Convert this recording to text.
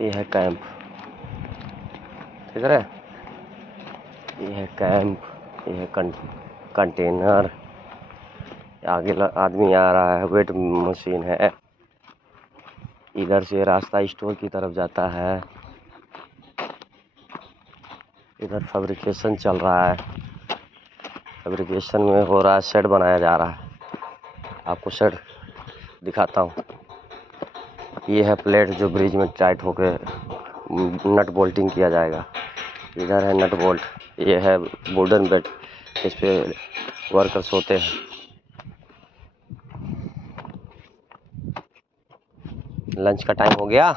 ये है कैंप, ठीक है। ये है कैंप, ये है कंटेनर। आगे आदमी आ रहा है, वेट मशीन है। इधर से रास्ता स्टोर की तरफ जाता है। इधर फैब्रिकेशन चल रहा है, फैब्रिकेशन में हो रहा है, शेड बनाया जा रहा है। आपको शेड दिखाता हूँ। ये है प्लेट जो ब्रिज में टाइट होके नट बोल्टिंग किया जाएगा। इधर है नट बोल्ट। ये है वुडन बेड, इस पे वर्कर सोते हैं। लंच का टाइम हो गया।